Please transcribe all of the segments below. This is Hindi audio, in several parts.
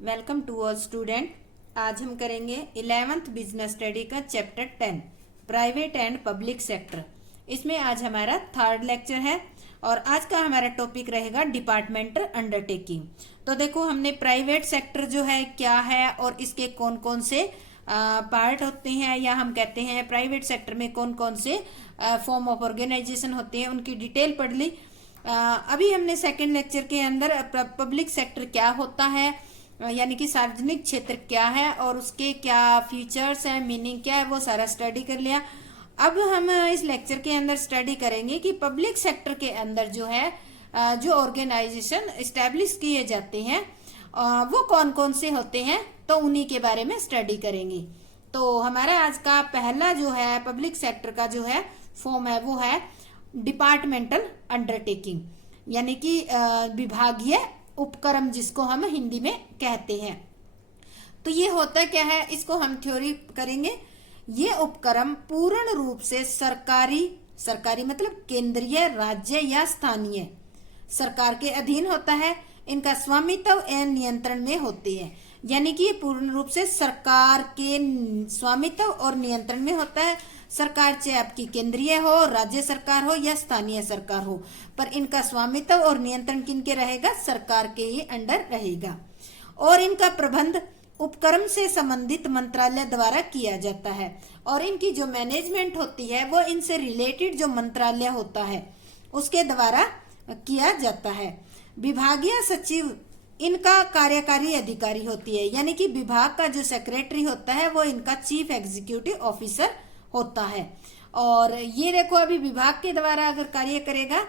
Welcome to all student. आज हम करेंगे 11th बिजनेस स्टडी का chapter 10 private and public sector. इसमें आज हमारा थर्ड लेक्चर है और आज का हमारा टॉपिक रहेगा डिपार्टमेंटल अंडरटेकिंग। तो देखो, हमने प्राइवेट सेक्टर जो है क्या है और इसके कौन कौन से पार्ट होते हैं, या हम कहते हैं प्राइवेट सेक्टर में कौन कौन से फॉर्म ऑफ ऑर्गेनाइजेशन होते हैं, उनकी डिटेल पढ़ ली। अभी हमने सेकेंड लेक्चर के अंदर पब्लिक सेक्टर क्या होता है, यानी कि सार्वजनिक क्षेत्र क्या है और उसके क्या फीचर्स हैं, मीनिंग क्या है, वो सारा स्टडी कर लिया। अब हम इस लेक्चर के अंदर स्टडी करेंगे कि पब्लिक सेक्टर के अंदर जो है जो ऑर्गेनाइजेशन एस्टेब्लिश किए जाते हैं वो कौन कौन से होते हैं, तो उन्हीं के बारे में स्टडी करेंगे। तो हमारा आज का पहला जो है पब्लिक सेक्टर का जो है फॉर्म है वो है डिपार्टमेंटल अंडरटेकिंग, यानी कि विभागीय उपक्रम, जिसको हम हिंदी में कहते हैं। तो ये होता क्या है, इसको हम थ्योरी करेंगे। ये उपक्रम पूर्ण रूप से सरकारी मतलब केंद्रीय, राज्य या स्थानीय सरकार के अधीन होता है। इनका स्वामित्व एवं नियंत्रण में होते हैं, यानी कि ये पूर्ण रूप से सरकार के स्वामित्व और नियंत्रण में होता है। सरकार चाहे आपकी केंद्रीय हो, राज्य सरकार हो या स्थानीय सरकार हो, पर इनका स्वामित्व और नियंत्रण किनके रहेगा, सरकार के ही अंडर रहेगा। और इनका प्रबंध उपक्रम से संबंधित मंत्रालय द्वारा किया जाता है, और इनकी जो मैनेजमेंट होती है वो इनसे रिलेटेड जो मंत्रालय होता है उसके द्वारा किया जाता है। विभागीय सचिव इनका कार्यकारी अधिकारी होती है, यानी कि विभाग का जो सेक्रेटरी होता है वो इनका चीफ एग्जीक्यूटिव ऑफिसर होता है। और ये देखो, अभी विभाग के द्वारा अगर कार्य करेगा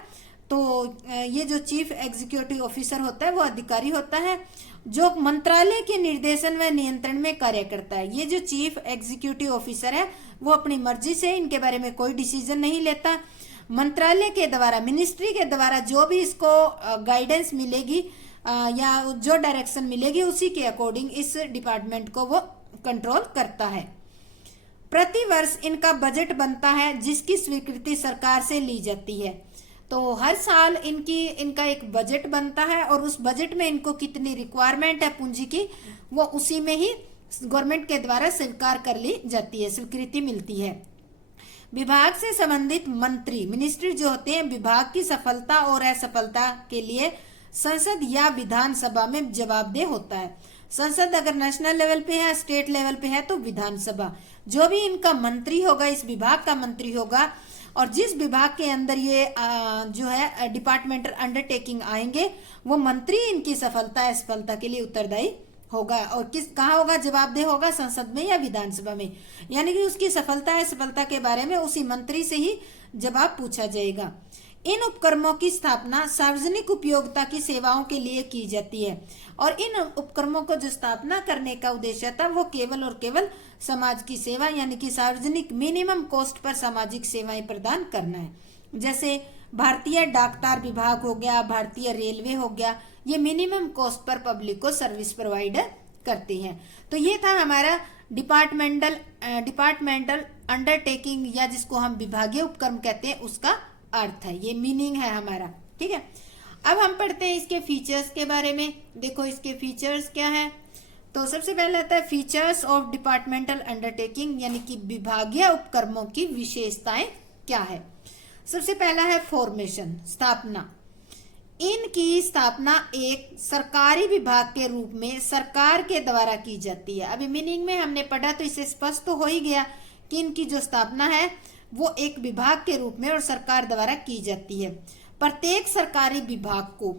तो ये जो चीफ एग्जीक्यूटिव ऑफिसर होता है वो अधिकारी होता है जो मंत्रालय के निर्देशन व नियंत्रण में कार्य करता है। ये जो चीफ एग्जीक्यूटिव ऑफिसर है वो अपनी मर्जी से इनके बारे में कोई डिसीजन नहीं लेता। मंत्रालय के द्वारा, मिनिस्ट्री के द्वारा जो भी इसको गाइडेंस मिलेगी या जो डायरेक्शन मिलेगी उसी के अकॉर्डिंग इस डिपार्टमेंट को वो कंट्रोल करता है। प्रति वर्ष इनका बजट बनता है जिसकी स्वीकृति सरकार से ली जाती है। तो हर साल इनका एक बजट बनता है और उस बजट में इनको कितनी रिक्वायरमेंट है पूंजी की, वो उसी में ही गवर्नमेंट के द्वारा स्वीकार कर ली जाती है, स्वीकृति मिलती है। विभाग से संबंधित मंत्री, मिनिस्ट्री जो होते हैं, विभाग की सफलता और असफलता के लिए संसद या विधानसभा में जवाबदेह होता है। संसद अगर नेशनल लेवल पे है, स्टेट लेवल पे है तो विधानसभा। जो भी इनका मंत्री होगा, इस विभाग का मंत्री होगा, और जिस विभाग के अंदर ये जो है डिपार्टमेंटल अंडरटेकिंग आएंगे वो मंत्री इनकी सफलता असफलता के लिए उत्तरदायी होगा। और कहाँ होगा, जवाबदेह होगा, संसद में या विधानसभा में, यानी कि उसकी सफलता असफलता के बारे में उसी मंत्री से ही जवाब पूछा जाएगा। इन उपक्रमों की स्थापना सार्वजनिक उपयोगिता की सेवाओं के लिए की जाती है, और इन उपक्रमों को जो स्थापना करने का उद्देश्य था वो केवल और केवल समाज की सेवा, यानी कि सार्वजनिक मिनिमम कॉस्ट पर सामाजिक सेवाएं प्रदान करना है। जैसे भारतीय डाकतार विभाग हो गया, भारतीय रेलवे हो गया, ये मिनिमम कॉस्ट पर पब्लिक को सर्विस प्रोवाइड करते हैं। तो ये था हमारा डिपार्टमेंटल अंडरटेकिंग, या जिसको हम विभागीय उपक्रम कहते हैं, उसका अर्थ है, ये मीनिंग है हमारा। ठीक है, अब हम पढ़ते हैं इसके फीचर्स के बारे में। देखो, इसके फीचर्स क्या है। तो सबसे पहले आता है फीचर्स ऑफ डिपार्टमेंटल अंडरटेकिंग, यानी कि विभागीय उपक्रमों की विशेषताएं क्या है। सबसे पहला है फॉर्मेशन, स्थापना। इनकी स्थापना एक सरकारी विभाग के रूप में सरकार के द्वारा की जाती है। अभी मीनिंग में हमने पढ़ा तो इससे स्पष्ट तो हो ही गया कि इनकी जो स्थापना है वो एक विभाग के रूप में और सरकार द्वारा की जाती है। प्रत्येक सरकारी विभाग को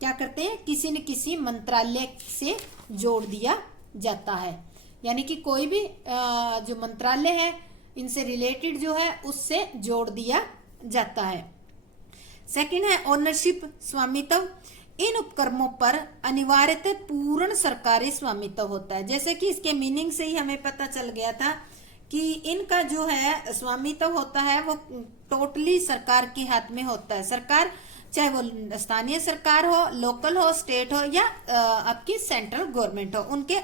क्या करते हैं, किसी न किसी मंत्रालय से जोड़ दिया जाता है, यानी कि कोई भी जो मंत्रालय है इनसे रिलेटेड जो है उससे जोड़ दिया जाता है। सेकंड है ओनरशिप, स्वामित्व। इन उपक्रमों पर अनिवार्यतः पूर्ण सरकारी स्वामित्व होता है। जैसे कि इसके मीनिंग से ही हमें पता चल गया था कि इनका जो है स्वामित्व होता है वो टोटली सरकार के हाथ में होता है। सरकार चाहे वो स्थानीय सरकार हो, लोकल हो, स्टेट हो या आपकी सेंट्रल गवर्नमेंट हो, उनके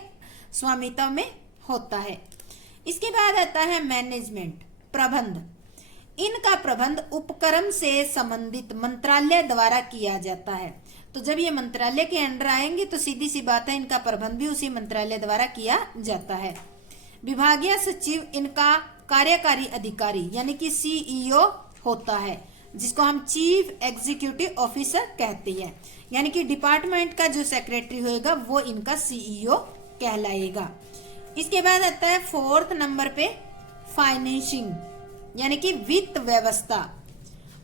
स्वामित्व में होता है। इसके बाद आता है मैनेजमेंट, प्रबंध। इनका प्रबंध उपक्रम से संबंधित मंत्रालय द्वारा किया जाता है। तो जब ये मंत्रालय के अंडर आएंगे तो सीधी सी बात है इनका प्रबंध भी उसी मंत्रालय द्वारा किया जाता है। विभागीय सचिव इनका कार्यकारी अधिकारी यानी कि सीईओ होता है, जिसको हम चीफ एग्जीक्यूटिव ऑफिसर कहते हैं। यानी कि डिपार्टमेंट का जो सेक्रेटरी होएगा वो इनका सीईओ कहलाएगा। इसके बाद आता है 4th नंबर पे फाइनेंसिंग यानी कि वित्त व्यवस्था।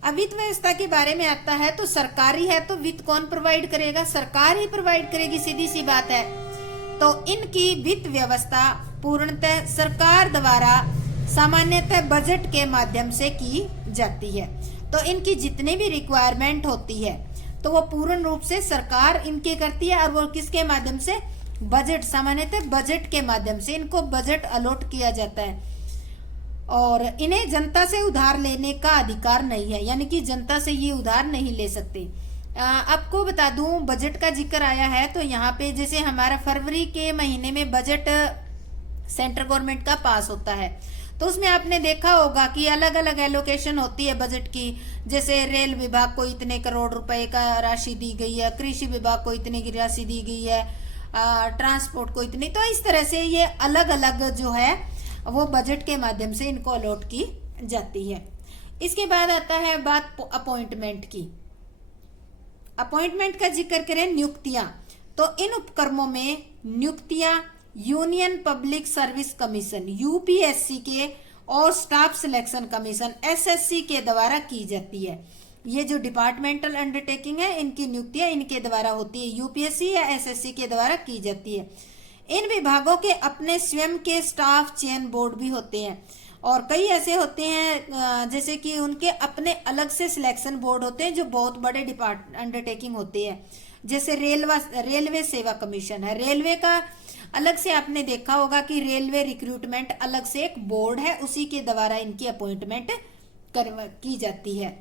अब वित्त व्यवस्था के बारे में आता है तो सरकारी है तो वित्त कौन प्रोवाइड करेगा? सरकार ही प्रोवाइड करेगी, सीधी सी बात है। तो इनकी वित्त व्यवस्था पूर्णतः सरकार द्वारा सामान्यतः बजट के माध्यम से की जाती है। तो इनकी जितनी भी रिक्वायरमेंट होती है तो वो पूर्ण रूप से सरकार इनके करती है, और वो किसके माध्यम से? बजट, सामान्यतः बजट के माध्यम से इनको बजट अलॉट किया जाता है। और इन्हें जनता से उधार लेने का अधिकार नहीं है, यानी कि जनता से ये उधार नहीं ले सकते। आपको बता दूं, बजट का जिक्र आया है तो यहाँ पे जैसे हमारा फरवरी के महीने में बजट सेंट्रल गवर्नमेंट का पास होता है, तो उसमें आपने देखा होगा कि अलग अलग एलोकेशन होती है बजट की। जैसे रेल विभाग को इतने करोड़ रुपए का राशि दी गई है, कृषि विभाग को इतनी की राशि दी गई है, ट्रांसपोर्ट को इतनी। तो इस तरह से ये अलग अलग जो है वो बजट के माध्यम से इनको अलॉट की जाती है। इसके बाद आता है बात अपॉइंटमेंट की। अपॉइंटमेंट का जिक्र करें, नियुक्तियां, तो इन उपक्रमों में नियुक्तियां union public service commission UPSC के और स्टाफ सिलेक्शन कमीशन एसएससी के द्वारा की जाती है। ये जो डिपार्टमेंटल अंडरटेकिंग है इनकी नियुक्तियां इनके द्वारा होती है, यूपीएससी या एसएससी के द्वारा की जाती है। इन विभागों के अपने स्वयं के स्टाफ चयन बोर्ड भी होते हैं, और कई ऐसे होते हैं जैसे कि उनके अपने अलग से सिलेक्शन बोर्ड होते हैं जो बहुत बड़े अंडरटेकिंग होते हैं। जैसे रेलवे सेवा कमीशन है, रेलवे का अलग से आपने देखा होगा कि रेलवे रिक्रूटमेंट अलग से एक बोर्ड है, उसी के द्वारा इनकी अपॉइंटमेंट की जाती है।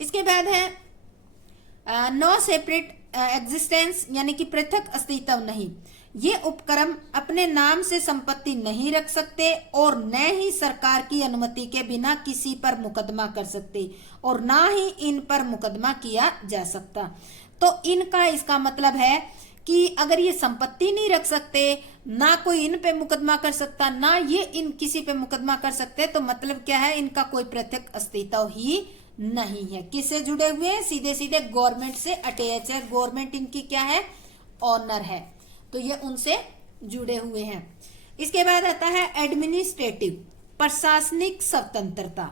इसके बाद है नो सेपरेट एग्जिस्टेंस यानी कि पृथक अस्तित्व नहीं। ये उपक्रम अपने नाम से संपत्ति नहीं रख सकते और न ही सरकार की अनुमति के बिना किसी पर मुकदमा कर सकते, और ना ही इन पर मुकदमा किया जा सकता। तो इनका इसका मतलब है कि अगर ये संपत्ति नहीं रख सकते, ना कोई इन पे मुकदमा कर सकता, ना ये इन किसी पे मुकदमा कर सकते, तो मतलब क्या है? इनका कोई पृथक अस्तित्व ही नहीं है। किससे जुड़े हुए हैं? सीधे सीधे गवर्नमेंट से अटैच है। गवर्नमेंट इनकी क्या है? ऑनर है, तो ये उनसे जुड़े हुए हैं। इसके बाद आता है एडमिनिस्ट्रेटिव, प्रशासनिक स्वतंत्रता।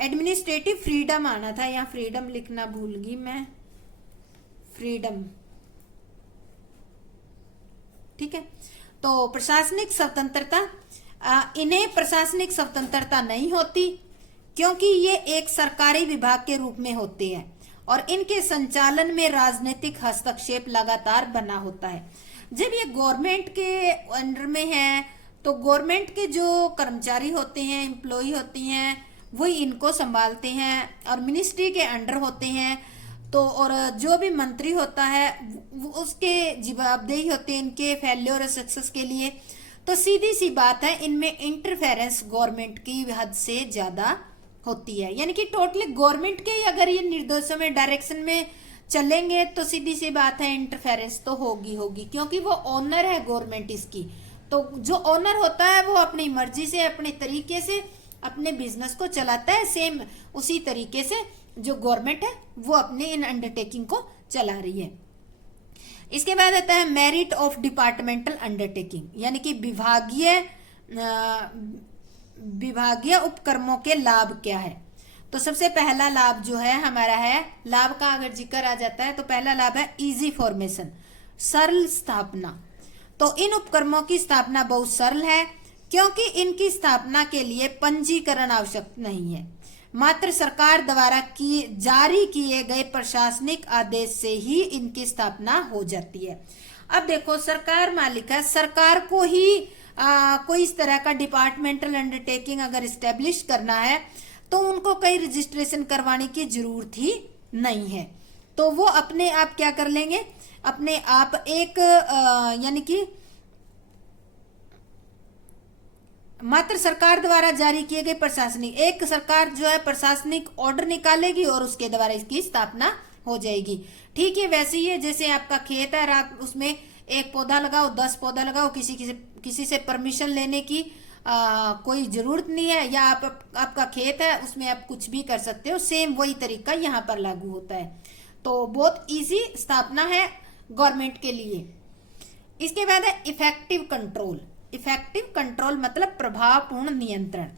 एडमिनिस्ट्रेटिव फ्रीडम आना था, यहाँ फ्रीडम लिखना भूल गई मैं, फ्रीडम, ठीक है। तो प्रशासनिक स्वतंत्रता, इन्हें प्रशासनिक स्वतंत्रता नहीं होती क्योंकि ये एक सरकारी विभाग के रूप में होते हैं और इनके संचालन में राजनीतिक हस्तक्षेप लगातार बना होता है। जब ये गवर्नमेंट के अंडर में है तो गवर्नमेंट के जो कर्मचारी होते हैं, एम्प्लॉय होती हैं, वही इनको संभालते हैं और मिनिस्ट्री के अंडर होते हैं। तो और जो भी मंत्री होता है उसके जवाबदेही होती है इनके फेल्योर और सक्सेस के लिए। तो सीधी सी बात है, इनमें इंटरफेरेंस गवर्नमेंट की हद से ज्यादा होती है, यानी कि टोटली गवर्नमेंट के अगर ये निर्देशों में डायरेक्शन में चलेंगे तो सीधी सी बात है इंटरफेरेंस तो होगी, क्योंकि वो ओनर है गवर्नमेंट इसकी। तो जो ओनर होता है वो अपनी मर्जी से अपने तरीके से अपने बिजनेस को चलाता है, सेम उसी तरीके से जो गवर्नमेंट है वो अपने इन अंडरटेकिंग को चला रही है। इसके बाद आता है मेरिट ऑफ डिपार्टमेंटल अंडरटेकिंग, यानी कि विभागीय उपक्रमों के लाभ क्या है। तो सबसे पहला लाभ जो है हमारा है, लाभ का अगर जिक्र आ जाता है तो पहला लाभ है इजी फॉर्मेशन, सरल स्थापना। तो इन उपक्रमों की स्थापना बहुत सरल है क्योंकि इनकी स्थापना के लिए पंजीकरण आवश्यक नहीं है, मात्र सरकार द्वारा जारी किए गए प्रशासनिक आदेश से ही इनकी स्थापना हो जाती है। अब देखो, सरकार मालिक है, सरकार को ही कोई इस तरह का डिपार्टमेंटल अंडरटेकिंग अगर इस्टेब्लिश करना है तो उनको कई रजिस्ट्रेशन करवाने की जरूरत ही नहीं है। तो वो अपने आप क्या कर लेंगे, अपने आप एक यानी कि मात्र सरकार द्वारा जारी किए गए प्रशासनिक, एक सरकार जो है प्रशासनिक ऑर्डर निकालेगी और उसके द्वारा इसकी स्थापना हो जाएगी। ठीक है, वैसे ही है जैसे आपका खेत है, आप उसमें एक पौधा लगाओ, 10 पौधा लगाओ, किसी से परमिशन लेने की कोई जरूरत नहीं है, या आपका खेत है उसमें आप कुछ भी कर सकते हो। सेम वही तरीका यहाँ पर लागू होता है। तो बहुत इजी स्थापना है गवर्नमेंट के लिए। इसके बाद है इफेक्टिव कंट्रोल। इफेक्टिव कंट्रोल मतलब प्रभावपूर्ण नियंत्रण।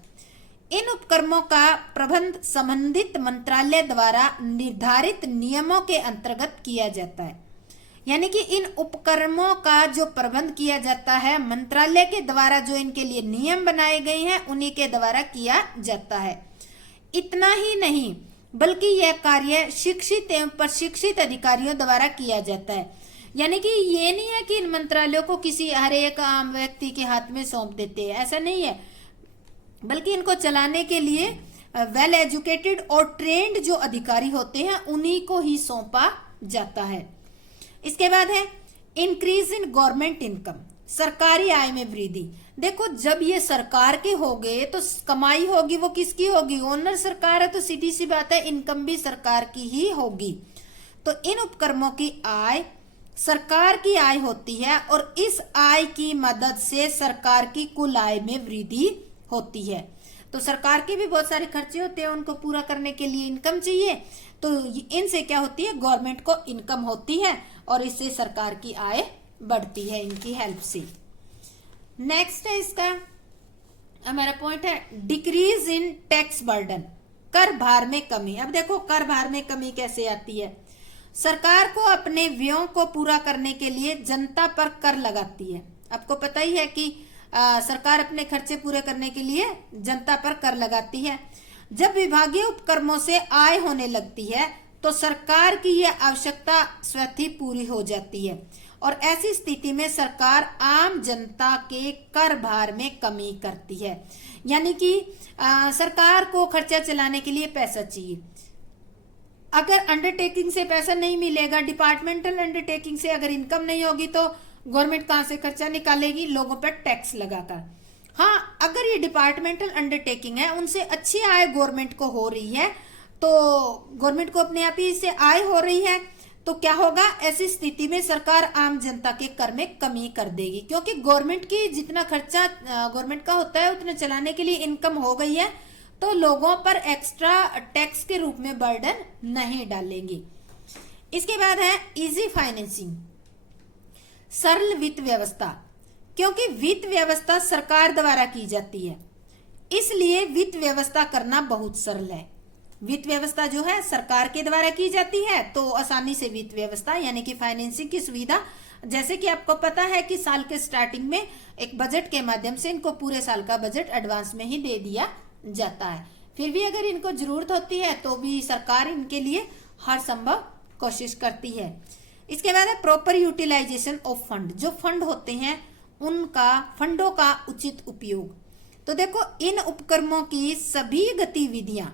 इन उपक्रमों का प्रबंध संबंधित मंत्रालय द्वारा निर्धारित नियमों के अंतर्गत किया जाता है। यानी कि इन उपक्रमों का जो प्रबंध किया जाता है मंत्रालय के द्वारा, जो इनके लिए नियम बनाए गए हैं उन्हीं के द्वारा किया जाता है। इतना ही नहीं बल्कि यह कार्य शिक्षित एवं प्रशिक्षित अधिकारियों द्वारा किया जाता है। यानी कि ये नहीं है कि इन मंत्रालयों को किसी हर एक आम व्यक्ति के हाथ में सौंप देते हैं, ऐसा नहीं है, बल्कि इनको चलाने के लिए वेल एजुकेटेड और ट्रेंड जो अधिकारी होते हैं उन्हीं को ही सौंपा जाता है। इसके बाद है इंक्रीज इन गवर्नमेंट इनकम, सरकारी आय में वृद्धि। देखो जब ये सरकार के हो गए तो कमाई होगी वो किसकी होगी, ओनर सरकार है, तो सीधी सी बात है इनकम भी सरकार की ही होगी। तो इन उपक्रमों की आय सरकार की आय होती है और इस आय की मदद से सरकार की कुल आय में वृद्धि होती है। तो सरकार के भी बहुत सारे खर्चे होते हैं, उनको पूरा करने के लिए इनकम चाहिए, तो इनसे क्या होती है, गवर्नमेंट को इनकम होती है और इससे सरकार की आय बढ़ती है इनकी हेल्प से। नेक्स्ट है इसका हमारा पॉइंट है डिक्रीज इन टैक्स बर्डन, कर भार में कमी। अब देखो कर भार में कमी कैसे आती है। सरकार को अपने व्ययों को पूरा करने के लिए जनता पर कर लगाती है। आपको पता ही है कि सरकार अपने खर्चे पूरे करने के लिए जनता पर कर लगाती है। जब विभागीय उपक्रमों से आय होने लगती है तो सरकार की यह आवश्यकता स्वतः ही पूरी हो जाती है और ऐसी स्थिति में सरकार आम जनता के कर भार में कमी करती है। यानी कि सरकार को खर्चा चलाने के लिए पैसा चाहिए। अगर अंडरटेकिंग से पैसा नहीं मिलेगा, डिपार्टमेंटल अंडरटेकिंग से अगर इनकम नहीं होगी तो गवर्नमेंट कहां से खर्चा निकालेगी, लोगों पर टैक्स लगाकर। हाँ, अगर ये डिपार्टमेंटल अंडरटेकिंग है, उनसे अच्छी आय गवर्नमेंट को हो रही है, तो गवर्नमेंट को अपने आप ही इससे आय हो रही है, तो क्या होगा, ऐसी स्थिति में सरकार आम जनता के कर में कमी कर देगी, क्योंकि गवर्नमेंट की जितना खर्चा गवर्नमेंट का होता है उतने चलाने के लिए इनकम हो गई है, तो लोगों पर एक्स्ट्रा टैक्स के रूप में बर्डन नहीं डालेंगे। इसके बाद है इजी फाइनेंसिंग, सरल वित्त व्यवस्था। क्योंकि वित्त व्यवस्था सरकार द्वारा की जाती है, इसलिए वित्त व्यवस्था करना बहुत सरल है। वित्त व्यवस्था जो है सरकार के द्वारा की जाती है, तो आसानी से वित्त व्यवस्था यानी कि फाइनेंसिंग की सुविधा, जैसे कि आपको पता है कि साल के स्टार्टिंग में एक बजट के माध्यम से इनको पूरे साल का बजट एडवांस में ही दे दिया जाता है। फिर भी अगर इनको जरूरत होती है तो भी सरकार इनके लिए हर संभव कोशिश करती है। इसके बाद है प्रॉपर यूटिलाइजेशन ऑफ फंड, जो फंड होते हैं उनका फंडों का उचित उपयोग। तो देखो इन उपक्रमों की सभी गतिविधियां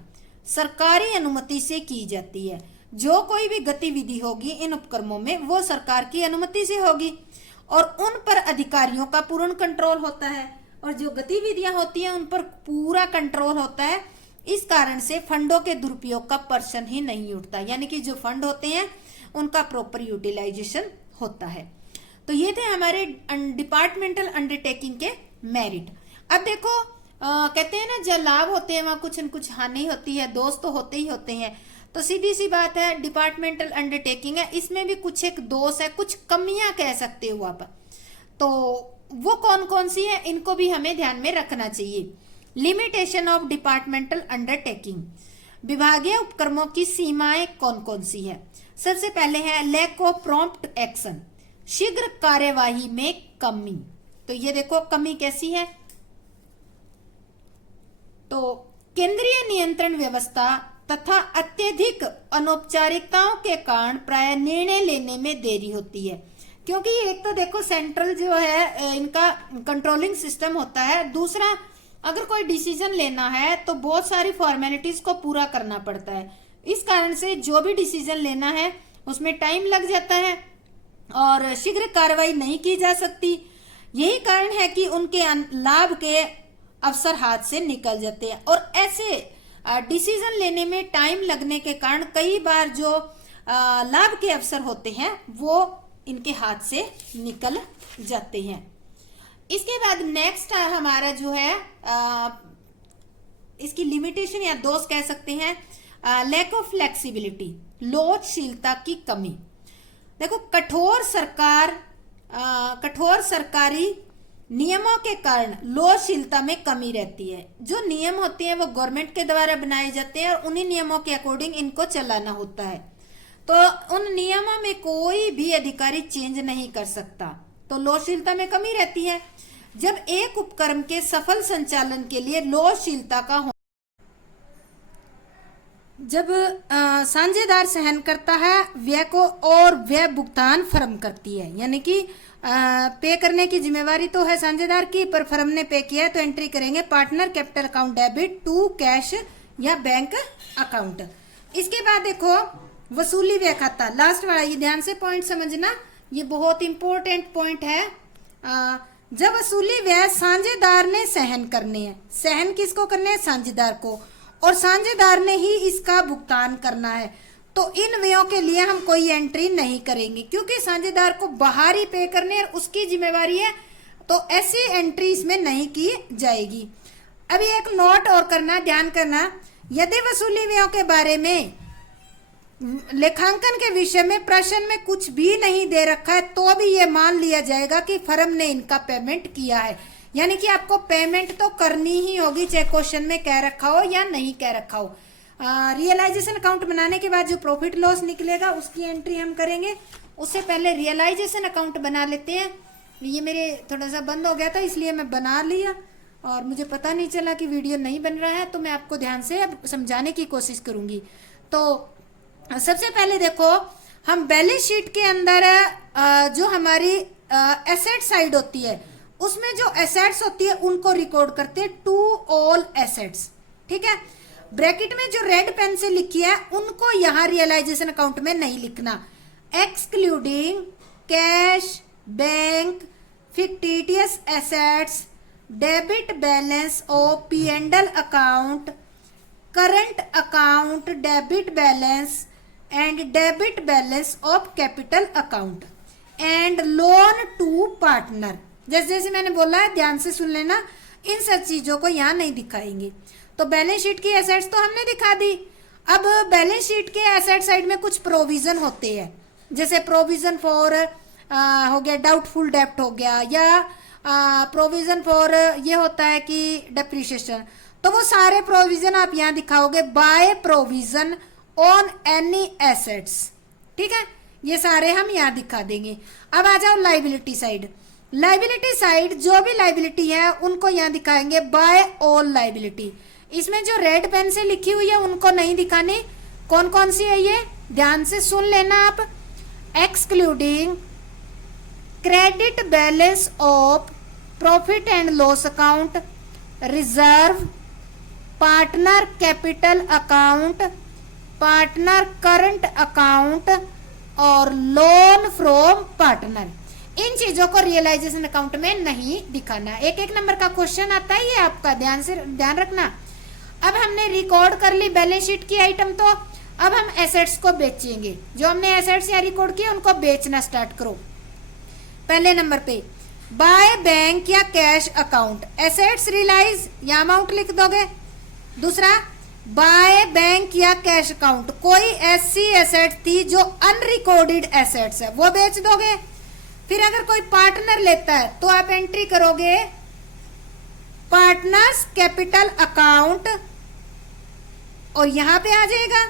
सरकारी अनुमति से की जाती है। जो कोई भी गतिविधि होगी इन उपक्रमों में वो सरकार की अनुमति से होगी और उन पर अधिकारियों का पूर्ण कंट्रोल होता है और जो गतिविधियां होती हैं उन पर पूरा कंट्रोल होता है। इस कारण से फंडों के दुरुपयोग का प्रश्न ही नहीं उठता, यानी कि जो फंड होते हैं उनका प्रॉपर यूटिलाइजेशन होता है। तो ये थे हमारे डिपार्टमेंटल अंडरटेकिंग के मेरिट। अब देखो कहते हैं ना, जब लाभ होते हैं वहां कुछ न कुछ हानि होती है, दोष तो होते ही होते हैं। तो सीधी सी बात है, डिपार्टमेंटल अंडरटेकिंग है, इसमें भी कुछ एक दोष है, कुछ कमियां कह सकते हो आप। तो वो कौन कौन सी है, इनको भी हमें ध्यान में रखना चाहिए। लिमिटेशन ऑफ डिपार्टमेंटल अंडरटेकिंग, विभागीय उपक्रमों की सीमाएं कौन कौन सी है। सबसे पहले है लैक ऑफ प्रॉम्प्ट एक्शन, शीघ्र कार्यवाही में कमी। तो ये देखो कमी कैसी है, तो केंद्रीय नियंत्रण व्यवस्था तथा अत्यधिक अनौपचारिकताओं के कारण प्राय निर्णय लेने में देरी होती है। क्योंकि एक तो देखो सेंट्रल जो है इनका कंट्रोलिंग सिस्टम होता है, दूसरा अगर कोई डिसीजन लेना है तो बहुत सारी फॉर्मेलिटीज को पूरा करना पड़ता है। इस कारण से जो भी डिसीजन लेना है उसमें टाइम लग जाता है और शीघ्र कार्रवाई नहीं की जा सकती। यही कारण है कि उनके लाभ के अवसर हाथ से निकल जाते हैं और ऐसे डिसीजन लेने में टाइम लगने के कारण कई बार जो लाभ के अवसर होते हैं वो इनके हाथ से निकल जाते हैं। इसके बाद नेक्स्ट हमारा जो है इसकी लिमिटेशन या दोष कह सकते हैं, लैक ऑफ फ्लेक्सिबिलिटी, लोचशीलता की कमी। देखो कठोर सरकारी नियमों के कारण लोचशीलता में कमी रहती है। जो नियम होते हैं वो गवर्नमेंट के द्वारा बनाए जाते हैं और उन्हीं नियमों के अकॉर्डिंग इनको चलाना होता है, तो उन नियमों में कोई भी अधिकारी चेंज नहीं कर सकता, तो लोचशीलता में कमी रहती है। जब एक उपक्रम के सफल संचालन के लिए लोचशीलता का जब साझेदार सहन करता है व्यय को और व्यय भुगतान फर्म करती है, यानी कि पे करने की जिम्मेवारी तो है साझेदार की, पर फर्म ने पे किया है तो एंट्री करेंगे partner capital account debit to cash या बैंक अकाउंट। इसके बाद देखो वसूली व्यय खाता, लास्ट वाला, ये ध्यान से पॉइंट समझना, ये बहुत इंपॉर्टेंट पॉइंट है। जब वसूली व्यय साझेदार ने सहन करने हैं, सहन किसको करने हैं? साझेदार को, और साझेदार ने ही इसका भुगतान करना है, तो इन व्ययों के लिए हम कोई एंट्री नहीं करेंगे क्योंकि साझेदार को बाहर ही पे करने और उसकी जिम्मेवारी है, तो ऐसी एंट्री इसमें नहीं की जाएगी। अभी एक नोट और करना, ध्यान करना, यदि वसूली व्ययों के बारे में लेखांकन के विषय में प्रश्न में कुछ भी नहीं दे रखा है तो भी ये मान लिया जाएगा कि फर्म ने इनका पेमेंट किया है, यानी कि आपको पेमेंट तो करनी ही होगी, चाहे क्वेश्चन में कह रखा हो या नहीं कह रखा हो। रियलाइजेशन अकाउंट बनाने के बाद जो प्रॉफिट लॉस निकलेगा उसकी एंट्री हम करेंगे, उससे पहले रियलाइजेशन अकाउंट बना लेते हैं। ये मेरे थोड़ा सा बंद हो गया था इसलिए मैं बना लिया और मुझे पता नहीं चला कि वीडियो नहीं बन रहा है, तो मैं आपको ध्यान से अब समझाने की कोशिश करूंगी। तो सबसे पहले देखो, हम बैलेंस शीट के अंदर जो हमारी एसेट साइड होती है उसमें जो एसेट्स होती है उनको रिकॉर्ड करते हैं टू ऑल एसेट्स, ठीक है। ब्रैकेट में जो रेड पेन से लिखी है उनको यहाँ रियलाइजेशन अकाउंट में नहीं लिखना, excluding cash, bank, fictitious assets, debit balance of P&L account, current account, debit balance and debit balance of capital account and loan to partner. जैसे जैसे मैंने बोला है ध्यान से सुन लेना, इन सब चीजों को यहाँ नहीं दिखाएंगे। तो बैलेंस शीट की एसेट्स तो हमने दिखा दी। अब बैलेंस शीट के एसेट साइड में कुछ प्रोविजन होते हैं, जैसे प्रोविजन फॉर हो गया डाउटफुल डेप्ट हो गया, या प्रोविजन फॉर ये होता है कि डेप्रिसिएशन, तो वो सारे प्रोविजन आप यहाँ दिखाओगे by provision on any assets, ठीक है, ये सारे हम यहाँ दिखा देंगे। अब आ जाओ लाइबिलिटी साइड। लाइबिलिटी साइड जो भी लाइबिलिटी है उनको यहाँ दिखाएंगे बाय ऑल लाइबिलिटी। इसमें जो रेड पेन से लिखी हुई है उनको नहीं दिखाने, कौन कौन सी है ये ध्यान से सुन लेना आप। Excluding credit balance of profit and loss account, reserve, partner capital account, partner current account और लोन फ्रॉम पार्टनर, इन चीजों को रियलाइजेशन अकाउंट में नहीं दिखाना। एक एक नंबर का क्वेश्चन आता है ये आपका, ध्यान रखना। अब हमने रिकॉर्ड कर ली बैलेंस शीट की आइटम, तो अब हम एसेट्स को बेचेंगे। जो हमने एसेट्स यहाँ रिकॉर्ड किए उनको बेचना स्टार्ट करो। पहले नंबर पे बाय बैंक या कैश अकाउंट, एसेट्स रियलाइज, या अमाउंट लिख दोगे। दूसरा बाय बैंक या कैश अकाउंट, कोई ऐसी एसेट थी जो अनरिकॉर्डेड एसेट्स है वो बेच दोगे। फिर अगर कोई पार्टनर लेता है तो आप एंट्री करोगे पार्टनर्स कैपिटल अकाउंट और यहां पे आ जाएगा,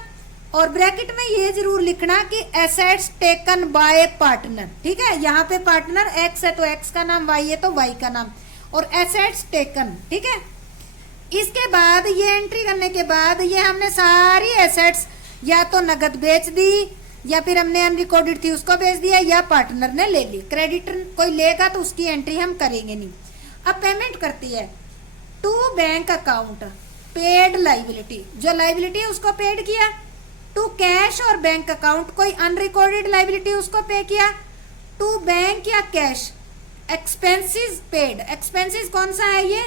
और ब्रैकेट में ये जरूर लिखना कि एसेट्स टेकन बाय पार्टनर, ठीक है। यहाँ पे पार्टनर एक्स है तो एक्स का नाम, वाई है तो वाई का नाम, और एसेट्स टेकन, ठीक है। इसके बाद ये एंट्री करने के बाद ये हमने सारी एसेट्स या तो नगद बेच दी या फिर हमने अनरिकॉर्डेड थी उसको बेच दिया या पार्टनर ने ले ली। क्रेडिटर कोई लेगा तो उसकी एंट्री हम करेंगे नहीं। अब पेमेंट करती है to bank account, paid liability, जो लाइबिलिटी है उसको पेड किया। टू कैश और बैंक अकाउंट, कोई अनरिकॉर्डेड लाइबिलिटी उसको पे किया। टू बैंक या कैश एक्सपेंसेस पेड, एक्सपेंसेस कौन सा है ये,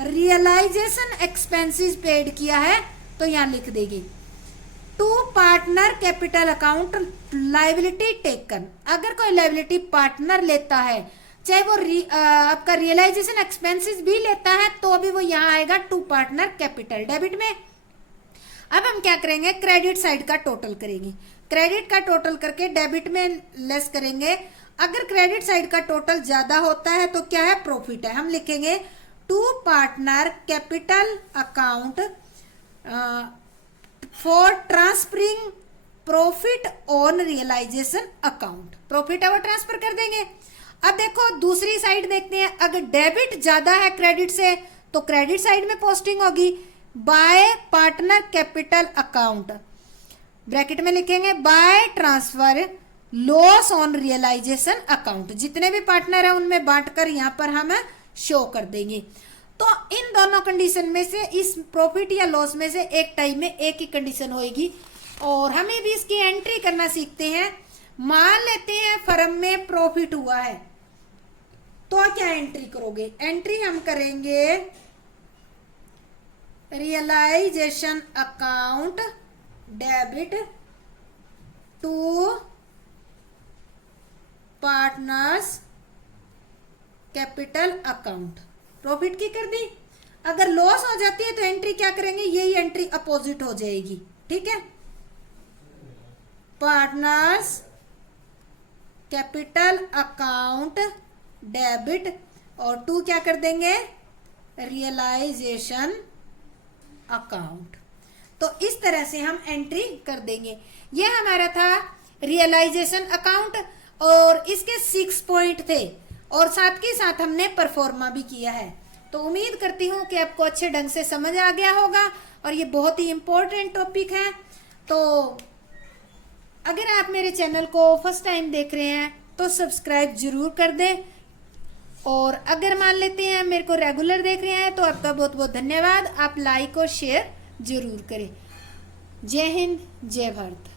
रियलाइजेशन एक्सपेंसेस पेड किया है तो यहाँ लिख देगी to partner capital account liability taken. अगर कोई लाइबिलिटी पार्टनर लेता है, चाहे वो आपका रियलाइजेशन एक्सपेंसेस भी लेता है, तो अभी वो यहाँ आएगा टू पार्टनर कैपिटल डेबिट में। अब हम क्या करेंगे, क्रेडिट साइड का टोटल करेंगे। क्रेडिट का टोटल करके डेबिट में लेस करेंगे। अगर क्रेडिट साइड का टोटल ज्यादा होता है तो क्या है, प्रॉफिट है। हम लिखेंगे to partner capital account for transferring profit on realisation account. Profit है वो ट्रांसफर कर देंगे। अब देखो दूसरी साइड देखते हैं, अगर डेबिट ज्यादा है क्रेडिट से तो क्रेडिट साइड में पोस्टिंग होगी by partner capital account, bracket में लिखेंगे by transfer loss on realisation account. जितने भी पार्टनर है उनमें बांटकर यहाँ पर हम शो कर देंगे। तो इन दोनों कंडीशन में से, इस प्रॉफिट या लॉस में से एक टाइम में एक ही कंडीशन होगी और हमें भी इसकी एंट्री करना सीखते हैं। मान लेते हैं फर्म में प्रॉफिट हुआ है तो क्या एंट्री करोगे, एंट्री हम करेंगे realisation account debit to partners capital account. Profit की कर दी। अगर लॉस हो जाती है तो एंट्री क्या करेंगे, यही एंट्री अपोजिट हो जाएगी, ठीक है। पार्टनर्स कैपिटल अकाउंट डेबिट और टू क्या कर देंगे, रियलाइजेशन अकाउंट। तो इस तरह से हम एंट्री कर देंगे। ये हमारा था रियलाइजेशन अकाउंट और इसके 6 पॉइंट थे और साथ के साथ हमने परफॉर्मा भी किया है। तो उम्मीद करती हूँ कि आपको अच्छे ढंग से समझ आ गया होगा और ये बहुत ही इम्पोर्टेंट टॉपिक है। तो अगर आप मेरे चैनल को फर्स्ट टाइम देख रहे हैं तो सब्सक्राइब जरूर कर दें और अगर मान लेते हैं मेरे को रेगुलर देख रहे हैं तो आपका बहुत बहुत धन्यवाद। आप लाइक और शेयर जरूर करें। जय हिंद, जय भारत।